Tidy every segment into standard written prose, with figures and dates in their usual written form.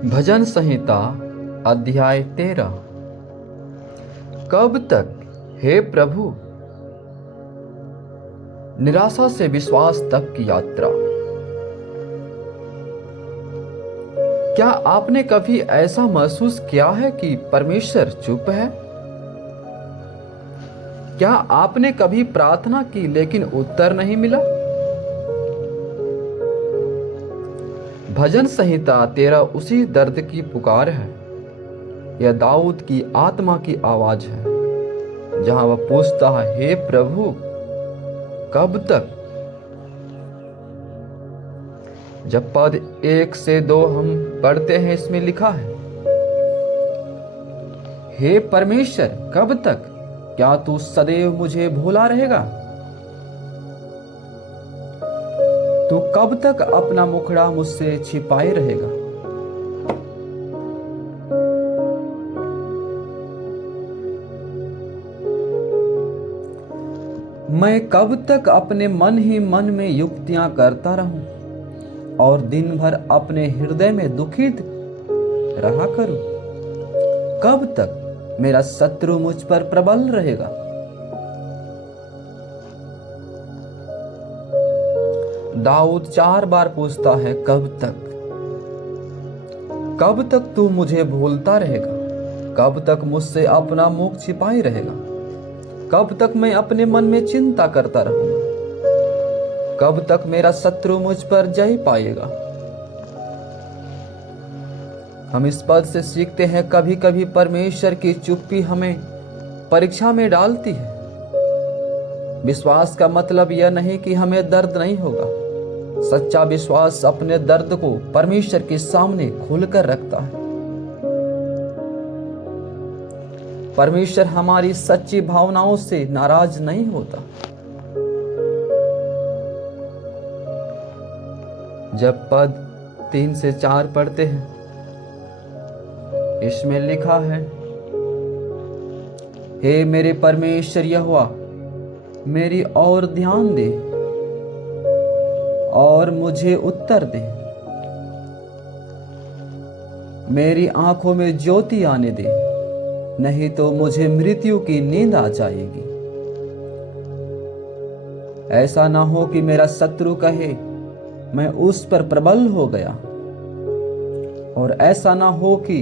भजन संहिता अध्याय 13। कब तक हे प्रभु, निराशा से विश्वास तक की यात्रा। क्या आपने कभी ऐसा महसूस किया है कि परमेश्वर चुप है? क्या आपने कभी प्रार्थना की लेकिन उत्तर नहीं मिला? भजन संहिता 13 उसी दर्द की पुकार है। यह दाऊद की आत्मा की आवाज है, जहां वह पूछता है, हे प्रभु, कब तक? जब पद 1 से 2 हम पढ़ते हैं, इसमें लिखा है, हे परमेश्वर, कब तक? क्या तू सदैव मुझे भूला रहेगा? तू कब तक अपना मुखड़ा मुझसे छिपाए रहेगा? मैं कब तक अपने मन ही मन में युक्तियां करता रहूं और दिन भर अपने हृदय में दुखित रहा करूं? कब तक मेरा शत्रु मुझ पर प्रबल रहेगा? दाऊद 4 बार पूछता है, कब तक? कब तक तू मुझे भूलता रहेगा? कब तक मुझसे अपना मुख छिपाए रहेगा? कब तक मैं अपने मन में चिंता करता रहूंगा? कब तक मेरा शत्रु मुझ पर जय पाएगा? हम इस पद से सीखते हैं, कभी कभी परमेश्वर की चुप्पी हमें परीक्षा में डालती है। विश्वास का मतलब यह नहीं कि हमें दर्द नहीं होगा। सच्चा विश्वास अपने दर्द को परमेश्वर के सामने खोलकर रखता है। परमेश्वर हमारी सच्ची भावनाओं से नाराज नहीं होता। जब पद 3 से 4 पढ़ते हैं, इसमें लिखा है, हे मेरे परमेश्वर यहोवा, मेरी ओर ध्यान दे और मुझे उत्तर दे। मेरी आंखों में ज्योति आने दे, नहीं तो मुझे मृत्यु की नींद आ जाएगी। ऐसा ना हो कि मेरा शत्रु कहे, मैं उस पर प्रबल हो गया, और ऐसा ना हो कि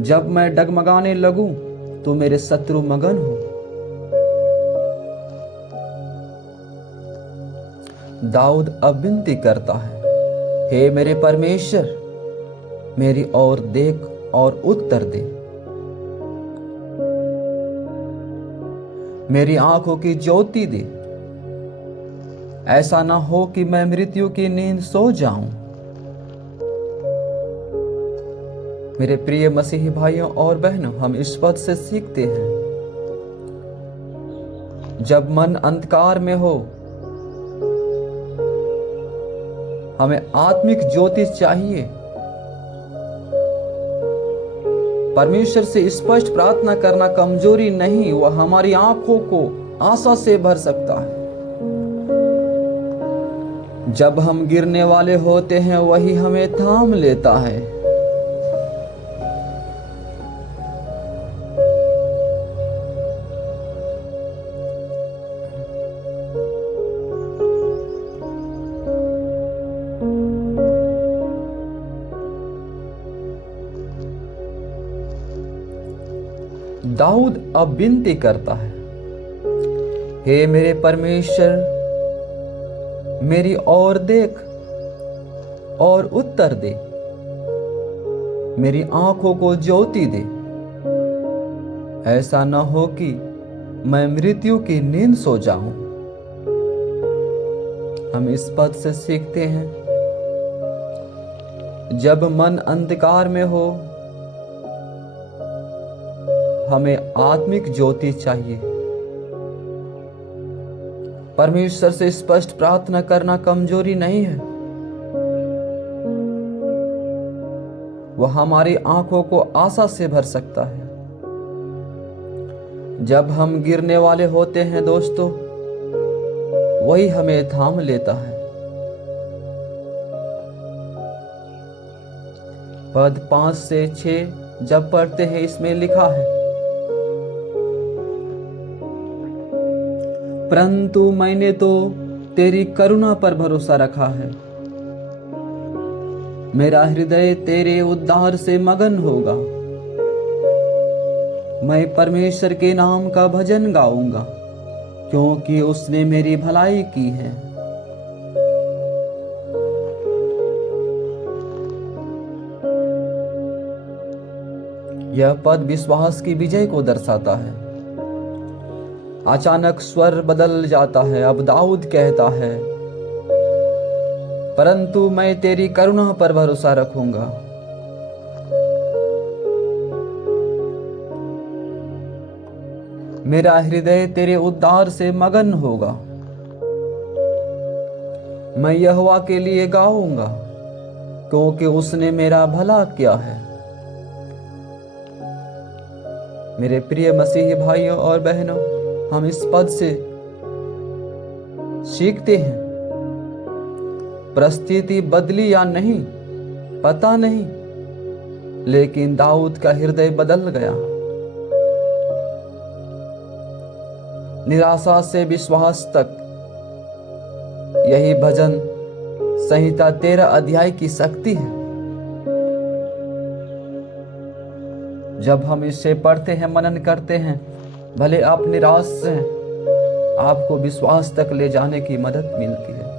जब मैं डगमगाने लगूं तो मेरे शत्रु मगन हो। दाऊद अब विनती करता है, हे मेरे परमेश्वर, मेरी ओर देख और उत्तर दे। मेरी आंखों की ज्योति दे। ऐसा ना हो कि मैं मृत्यु की नींद सो जाऊं। मेरे प्रिय मसीही भाइयों और बहनों, हम इस पद से सीखते हैं, जब मन अंधकार में हो, हमें आत्मिक ज्योति चाहिए। परमेश्वर से स्पष्ट प्रार्थना करना कमजोरी नहीं, वह हमारी आंखों को आशा से भर सकता है। जब हम गिरने वाले होते हैं, वही हमें थाम लेता है। दाऊद अब विनती करता है, हे मेरे परमेश्वर, मेरी ओर देख और उत्तर दे। मेरी आंखों को ज्योति दे। ऐसा न हो कि मैं मृत्यु की नींद सो जाऊं। हम इस पद से सीखते हैं, जब मन अंधकार में हो, हमें आत्मिक ज्योति चाहिए। परमेश्वर से स्पष्ट प्रार्थना करना कमजोरी नहीं है, वह हमारी आंखों को आशा से भर सकता है। जब हम गिरने वाले होते हैं दोस्तों, वही हमें थाम लेता है। पद 5 से 6 जब पढ़ते हैं इसमें लिखा है, परंतु मैंने तो तेरी करुणा पर भरोसा रखा है। मेरा हृदय तेरे उद्धार से मगन होगा। मैं परमेश्वर के नाम का भजन गाऊंगा, क्योंकि उसने मेरी भलाई की है। यह पद विश्वास की विजय को दर्शाता है। अचानक स्वर बदल जाता है। अब दाऊद कहता है, परंतु मैं तेरी करुणा पर भरोसा रखूंगा। मेरा हृदय तेरे उद्धार से मगन होगा। मैं यहोवा के लिए गाऊंगा, क्योंकि उसने मेरा भला किया है। मेरे प्रिय मसीही भाइयों और बहनों, हम इस पद से सीखते हैं, परिस्थिति बदली या नहीं पता नहीं, लेकिन दाऊद का हृदय बदल गया। निराशा से विश्वास तक, यही भजन संहिता 13 अध्याय की शक्ति है। जब हम इसे पढ़ते हैं, मनन करते हैं, भले आप निराश हैं, आपको विश्वास तक ले जाने की मदद मिलती है।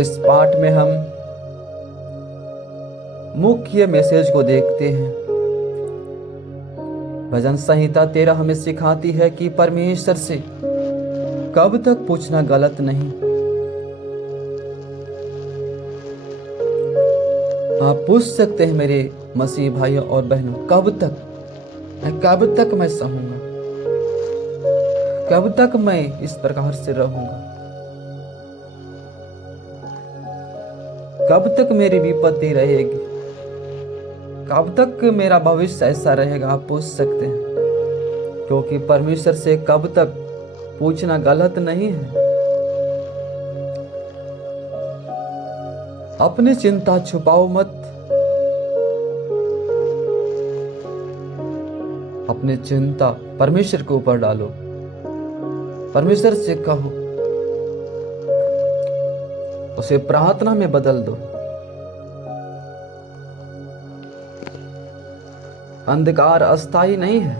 इस पाठ में हम मुख्य मैसेज को देखते हैं। भजन संहिता 13 हमें सिखाती है कि परमेश्वर से कब तक पूछना गलत नहीं। आप पूछ सकते हैं मेरे मसीह भाइयों और बहनों, कब तक मैं सहूंगा, कब तक मैं इस प्रकार से रहूंगा, कब तक मेरी विपत्ति रहेगी, कब तक मेरा भविष्य ऐसा रहेगा। आप पूछ सकते हैं, क्योंकि परमेश्वर से कब तक पूछना गलत नहीं है। अपनी चिंता छुपाओ मत, अपनी चिंता परमेश्वर के ऊपर डालो, परमेश्वर से कहो, उसे प्रार्थना में बदल दो। अंधकार अस्थायी नहीं है,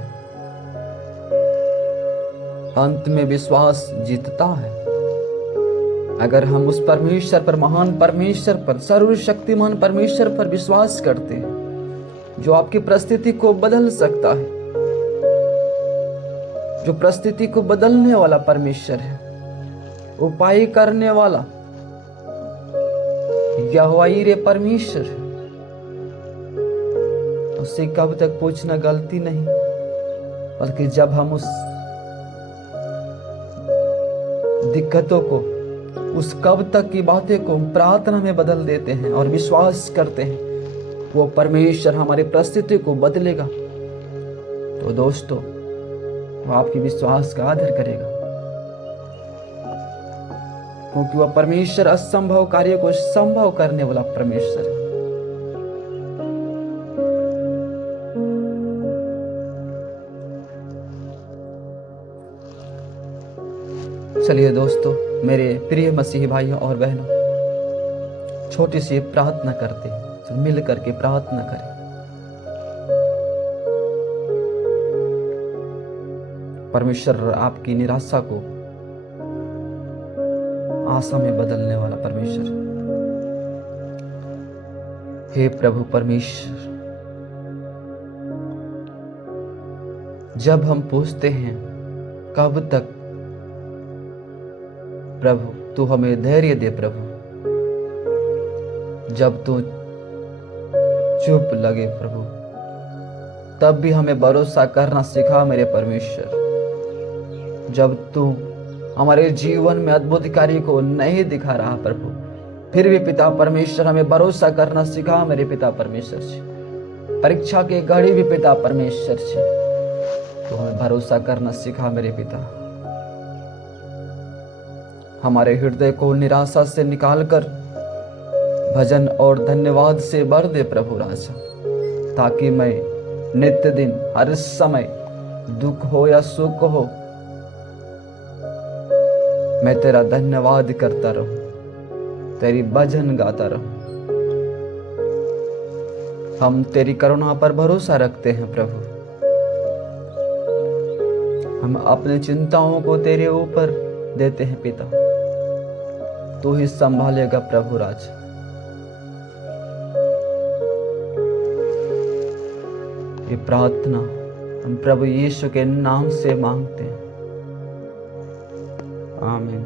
अंत में विश्वास जीतता है। अगर हम उस परमेश्वर पर, महान परमेश्वर पर, सर्वशक्तिमान परमेश्वर पर विश्वास करते हैं, जो आपकी परिस्थिति को बदल सकता है, जो परिस्थिति को बदलने वाला परमेश्वर है, उपाय करने वाला यहोवा यीरे परमेश्वर है, उससे कब तक पूछना गलती नहीं, बल्कि जब हम उस दिक्कतों को, उस कब तक की बातें को प्रार्थना में बदल देते हैं और विश्वास करते हैं, वो परमेश्वर हमारी परिस्थिति को बदलेगा। तो दोस्तों, वो आपकी विश्वास का आदर करेगा, क्योंकि वह परमेश्वर असंभव कार्य को संभव करने वाला परमेश्वर है। चलिए दोस्तों, मेरे प्रिय मसीही भाइयों और बहनों, छोटी सी प्रार्थना करते हैं, मिल करके प्रार्थना करें। परमेश्वर आपकी निराशा को आशा में बदलने वाला परमेश्वर। हे प्रभु परमेश्वर, जब हम पूछते हैं कब तक, प्रभु तू हमें धैर्य दे। प्रभु जब तू चुप लगे प्रभु, तब भी हमें भरोसा करना सिखा मेरे परमेश्वर। जब तू हमारे जीवन में अद्भुत कार्य को नहीं दिखा रहा प्रभु, फिर भी पिता परमेश्वर हमें भरोसा करना सिखा मेरे पिता परमेश्वर से। परीक्षा के घड़ी भी पिता परमेश्वर से तो हमें भरोसा करना सिखा मेरे पिता। हमारे हृदय को निराशा से निकालकर भजन और धन्यवाद से भर दे प्रभु राजा, ताकि मैं नित्य दिन हर समय दुख हो या सुख हो मैं तेरा धन्यवाद करता रहूं, तेरी भजन गाता रहूं। हम तेरी करुणा पर भरोसा रखते हैं प्रभु। हम अपनी चिंताओं को तेरे ऊपर देते हैं पिता, तू ही संभालेगा प्रभु राजा। ये प्रार्थना हम प्रभु यीशु के नाम से मांगते हैं, आमीन।